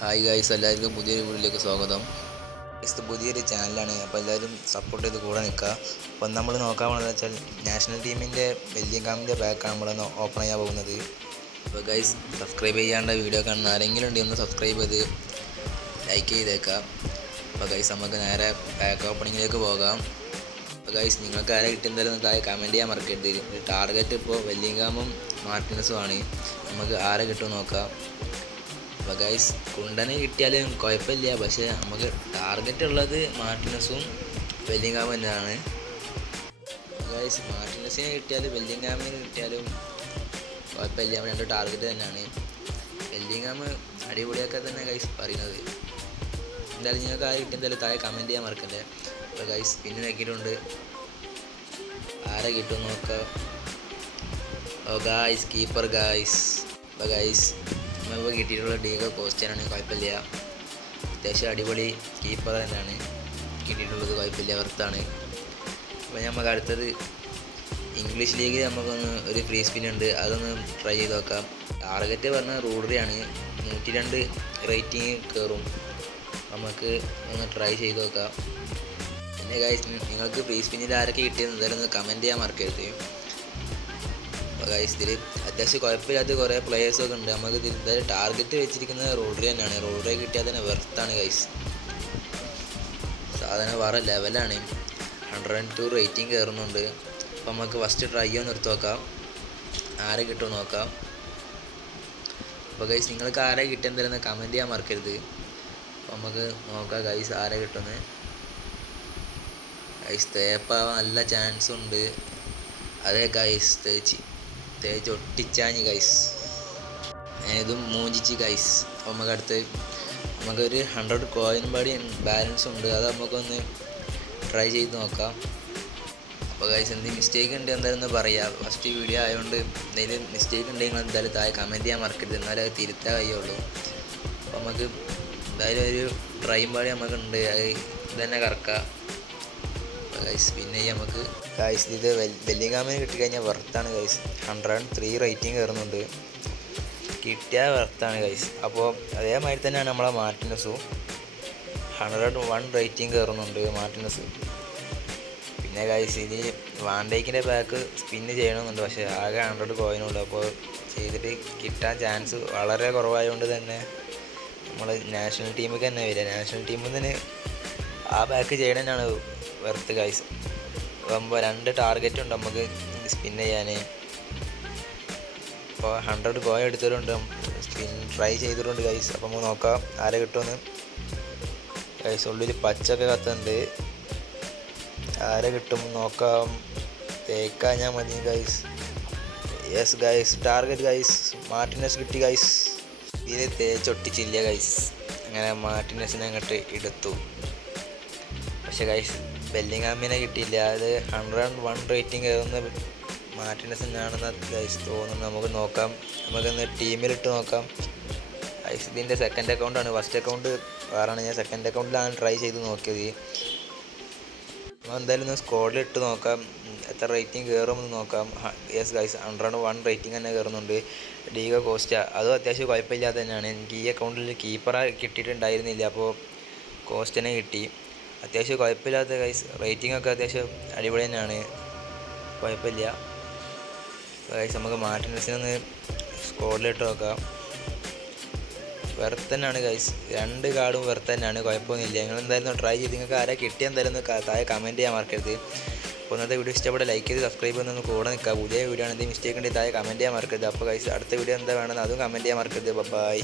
Hi guys, എല്ലാവർക്കും പുതിയൊരു വീഡിയോയിലേക്ക് സ്വാഗതം. ഇത് പുതിയൊരു ചാനലാണ്, അപ്പോൾ എല്ലാവരും സപ്പോർട്ട് ചെയ്ത് കൂടെ നിൽക്കുക. അപ്പോൾ നമ്മൾ നോക്കാൻ പോകുന്നത് വെച്ചാൽ നാഷണൽ ടീമിൻ്റെ ബെല്ലിംഗ്ഹാമിൻ്റെ ബാക്കാണ് നമ്മളൊന്ന് ഓപ്പൺ ചെയ്യാൻ പോകുന്നത്. അപ്പോൾ ഗൈസ്, സബ്സ്ക്രൈബ് ചെയ്യാണ്ട് വീഡിയോ കാണുന്ന ആരെങ്കിലും ഉണ്ടെങ്കിൽ ഒന്ന് സബ്സ്ക്രൈബ് ചെയ്ത് ലൈക്ക് ചെയ്തേക്കാം. അപ്പോൾ ഗൈസ്, നമുക്ക് നേരെ ബാക്ക് ഓപ്പണിങ്ങിലേക്ക് പോകാം. അപ്പോൾ ഗൈസ്, നിങ്ങൾക്ക് ആരെ കിട്ടുന്നതെന്ന് താഴെ കമൻറ്റ് ചെയ്യാൻ മറക്കരുത്. ടാർഗറ്റ് ഇപ്പോൾ ബെല്ലിംഗ്ഹാമും മാർട്ടിനസും ആണ്. നമുക്ക് ആരെ കിട്ടുമെന്ന് നോക്കാം. അപ്പോൾ ഗൈസ്, കുണ്ടനെ കിട്ടിയാലും കുഴപ്പമില്ല, പക്ഷേ നമുക്ക് ടാർഗറ്റ് ഉള്ളത് മാർട്ടിനസും ബെല്ലിംഗ്ഹാമും തന്നെയാണ്. ഗൈസ്, മാർട്ടിനസിനെ കിട്ടിയാലും ബെല്ലിംഗ്ഹാമിന് കിട്ടിയാലും കുഴപ്പമില്ല, നമ്മൾ രണ്ട് ടാർഗറ്റ് തന്നെയാണ്. ബെല്ലിംഗ്ഹാം അടിപൊളിയൊക്കെ തന്നെ ഗൈസ് പറയുന്നത്. എന്തായാലും നിങ്ങൾക്ക് ആരെ കിട്ടുന്നതായാലും താഴെ കമൻറ്റ് ചെയ്യാൻ മറക്കല്ലേ. അപ്പോൾ ഗൈസ്, പിന്നെ നോക്കിയിട്ടുണ്ട്, ആരെ കിട്ടും നോക്കാം. ഓ ഗൈസ്, കീപ്പർ ഗൈസ്. അപ്പോൾ ഗൈസ്, നമ്മളിപ്പോൾ കിട്ടിയിട്ടുള്ള ഡീഗോ കോസ്റ്റ്യനാണ്, കുഴപ്പമില്ല. അത്യാവശ്യം അടിപൊളി കീപ്പർ തന്നെയാണ് കിട്ടിയിട്ടുള്ളത്, കുഴപ്പമില്ല, വർത്താണ്. അപ്പോൾ നമുക്ക് അടുത്തത് ഇംഗ്ലീഷ് ലീഗ് നമുക്കൊന്ന് ഒരു ഫ്രീ സ്പിൻ ഉണ്ട്, അതൊന്ന് ട്രൈ ചെയ്ത് നോക്കാം. ടാർഗറ്റ് പറഞ്ഞാൽ റൂഡറിയാണ്, 102 റേറ്റിംഗ് കയറും. നമുക്ക് ഒന്ന് ട്രൈ ചെയ്ത് നോക്കാം. പിന്നെ ഗൈസ്, നിങ്ങൾക്ക് ഫ്രീ സ്പിന്നിൽ ആരൊക്കെ കിട്ടിയെന്ന് എന്തായാലും ഒന്ന് കമൻറ്റ് ചെയ്യാൻ മറക്കരുത്. അപ്പോൾ ഗൈസ്, ഇതിൽ അത്യാവശ്യം കുഴപ്പമില്ലാത്ത കുറേ പ്ലേയേഴ്സൊക്കെ ഉണ്ട്. നമുക്ക് ഇതിൽ ടാർഗറ്റ് വെച്ചിരിക്കുന്നത് റോഡറി തന്നെയാണ്. റോഡറി കിട്ടിയാൽ തന്നെ വെർത്താണ് ഗൈസ്. സാധാരണ വേറെ ലെവലാണ്, 102 റേറ്റിംഗ് കയറുന്നുണ്ട്. അപ്പോൾ നമുക്ക് ഫസ്റ്റ് ട്രൈ ഒന്ന് എടുത്ത് നോക്കാം, ആരെ കിട്ടുമോ നോക്കാം. അപ്പോൾ ഗൈസ്, നിങ്ങൾക്ക് ആരെ കിട്ടുന്നതെന്ന് കമൻറ്റ് ചെയ്യാൻ മറക്കരുത്. അപ്പോൾ നമുക്ക് നോക്കാം ഗൈസ്, ആരെ കിട്ടുമെന്ന്. ഗൈസ്, തേപ്പാവാൻ നല്ല ചാൻസ് ഉണ്ട്. അതേ ഗൈസ്, തേച്ച് ഒട്ടിച്ചാഞ്ഞ് ഗൈസ്, ഇതും മൂഞ്ചിച്ച് ഗൈസ്. അപ്പോൾ നമുക്കൊരു 100 കോയിനും പാടി ബാലൻസ് ഉണ്ട്, അത് നമുക്കൊന്ന് ട്രൈ ചെയ്ത് നോക്കാം. അപ്പോൾ ഗൈസ്, എന്തെങ്കിലും മിസ്റ്റേക്ക് ഉണ്ട് എന്തായാലും ഒന്ന് പറയാം. ഫസ്റ്റ് വീഡിയോ ആയതുകൊണ്ട് എന്തെങ്കിലും മിസ്റ്റേക്ക് ഉണ്ടെങ്കിൽ എന്തായാലും താഴെ കമൻറ്റ് ചെയ്യാൻ മറക്കരുത്, എന്നാലേ അത് തിരുത്താൻ കഴിയുള്ളൂ. അപ്പോൾ നമുക്ക് എന്തായാലും ഒരു ട്രൈയും പാടി നമുക്കുണ്ട്, അത് ഇതന്നെ കറക്കാം. ഗൈസ്, പിന്നെ നമുക്ക് ഗൈസ്, ഇത് ബെല്ലിംഗ്ഹാമിന് കിട്ടിക്കഴിഞ്ഞാൽ വെർത്താണ് ഗൈസ്. 103 റേറ്റിംഗ് കയറുന്നുണ്ട്, കിട്ടിയാൽ വെർത്താണ് ഗൈസ്. അപ്പോൾ അതേമാതിരി തന്നെയാണ് നമ്മളെ മാർട്ടിനസും, 101 റേറ്റിംഗ് കയറുന്നുണ്ട് മാർട്ടിനസ്. പിന്നെ ഗൈസ്, ഇനി വാൻഡൈക്കിൻ്റെ ബാക്ക് സ്പിന്ന് ചെയ്യണമെന്നുണ്ട്, പക്ഷേ ആകെ 100 കോയിനുണ്ട്. അപ്പോൾ ചെയ്തിട്ട് കിട്ടാൻ ചാൻസ് വളരെ കുറവായതുകൊണ്ട് തന്നെ നമ്മൾ നാഷണൽ ടീമിൽ തന്നെ വരിക. നാഷണൽ ടീമിൽ നിന്ന് ആ ബാക്ക് ചെയ്യണമെന്നാണ് വെർത്ത് ഗൈസ്. ആകുമ്പോൾ 2 ടാർഗറ്റ് ഉണ്ട് നമുക്ക് സ്പിൻ ചെയ്യാൻ. അപ്പോൾ 100 കോയിൻ എടുത്തവരുണ്ട്, സ്പിൻ ട്രൈ ചെയ്തിട്ടുണ്ട് ഗൈസ്. അപ്പോൾ നമുക്ക് നോക്കാം ആരെ കിട്ടുമെന്ന്. ഗൈസ്, ഉള്ളിൽ പച്ചൊക്കെ കത്തുന്നുണ്ട്, ആരെ കിട്ടും നോക്കാം. തേക്കാൻ മതി guys. Yes guys, target guys, Martinez കിട്ടി ഗൈസ്. ഇതിൽ തേച്ചൊട്ടിച്ചില്ല ഗൈസ്, അങ്ങനെ മാർട്ടിനസിനെ അങ്ങോട്ട് എടുത്തു. പക്ഷേ ഗൈസ്, ബെല്ലിംഗ്ഹാമിനെ കിട്ടിയില്ല. അത് 101 റേറ്റിംഗ് കയറുന്ന മാർട്ടിനസിനാണെന്ന് ഗൈസ് തോന്നുന്നു. നമുക്ക് നോക്കാം, നമുക്കൊന്ന് ടീമിലിട്ട് നോക്കാം ഗൈസ്. ഇതിൻ്റെ സെക്കൻഡ് അക്കൗണ്ടാണ്, ഫസ്റ്റ് അക്കൗണ്ട് വേറാണ്. ഞാൻ സെക്കൻഡ് അക്കൗണ്ടിലാണ് ട്രൈ ചെയ്ത് നോക്കിയത്. നമ്മൾ എന്തായാലും ഒന്ന് സ്ക്വാഡിലിട്ട് നോക്കാം, എത്ര റേറ്റിംഗ് കയറുമെന്ന് നോക്കാം. യെസ് ഗൈസ്, 101 റേറ്റിംഗ് തന്നെ കയറുന്നുണ്ട്. ഡീഗോ കോസ്റ്റ അതും അത്യാവശ്യം കുഴപ്പമില്ലാതെ തന്നെയാണ്. എനിക്ക് ഈ അക്കൗണ്ടിൽ കീപ്പറെ കിട്ടിയിട്ടുണ്ടായിരുന്നില്ല, അപ്പോൾ കോസ്റ്റനെ കിട്ടി. അത്യാവശ്യം കുഴപ്പമില്ലാത്ത ഗൈസ്, റേറ്റിംഗ് ഒക്കെ അത്യാവശ്യം അടിപൊളി തന്നെയാണ്, കുഴപ്പമില്ല ഗൈസ്. നമുക്ക് മാർട്ടിനസിനൊന്ന് സ്ക്വാഡിലിട്ട് നോക്കാം. വെർത്ത് തന്നെയാണ് ഗൈസ്, 2 കാർഡും വെർത്ത് തന്നെയാണ്, കുഴപ്പമൊന്നുമില്ല. നിങ്ങൾ എന്തായാലും ട്രൈ ചെയ്ത് നിങ്ങൾക്ക് ആരെ കിട്ടിയാൽ എന്തായാലും താഴെ കമൻറ്റ് ചെയ്യാൻ മറക്കരുത്. അപ്പോൾ ഇന്നത്തെ വീഡിയോ ഇഷ്ടപ്പെട്ട ലൈക്ക് ചെയ്ത് സബ്സ്ക്രൈബ് ചെയ്യുന്നൊന്ന് കൂടെ നിൽക്കുക. പുതിയ വീഡിയോ ആണ്, എന്തെങ്കിലും മിസ്റ്റേക്ക് ഉണ്ടെങ്കിൽ താഴെ കമൻറ്റ് ചെയ്യാൻ മറക്കരുത്. അപ്പോൾ ഗൈസ്, അടുത്ത വീഡിയോ എന്താ വേണമെന്ന് അതും കമൻറ്റ് ചെയ്യാൻ മറക്കരുത്. ബൈ.